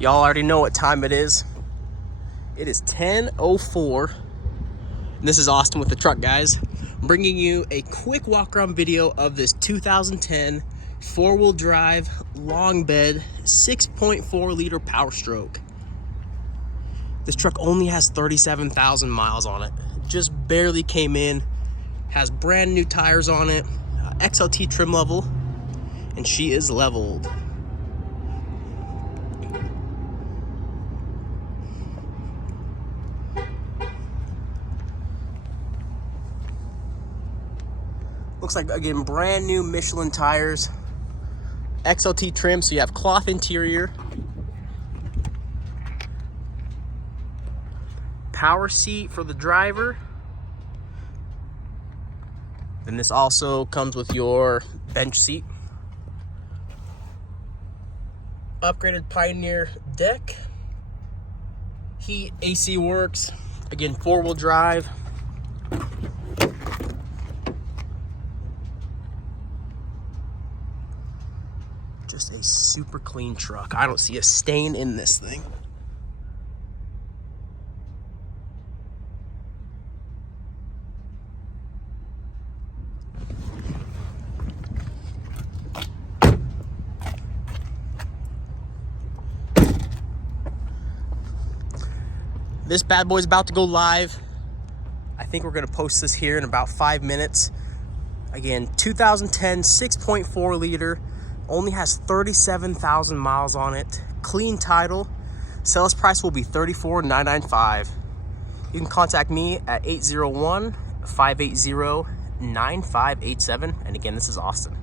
Y'all already know what time it is. It is 10:04. This is Austin with the truck, guys. I'm bringing you a quick walk around video of this 2010 four-wheel drive long bed 6.4 liter Powerstroke. This truck only has 37,000 miles on it. Just barely came in. Has brand new tires on it, XLT trim level, and she is leveled. Looks like, again, brand new Michelin tires, XLT trim, so you have cloth interior, power seat for the driver. Then this also comes with your bench seat. Upgraded Pioneer deck. Heat, AC works. Again, four-wheel drive. Just a super clean truck. I don't see a stain in this thing. This bad boy's about to go live. I think we're gonna post this here in about 5 minutes. Again, 2010 6.4 liter, only has 37,000 miles on it. Clean title. Sales price will be $34,995. You can contact me at 801-580-9587. And again, this is Austin.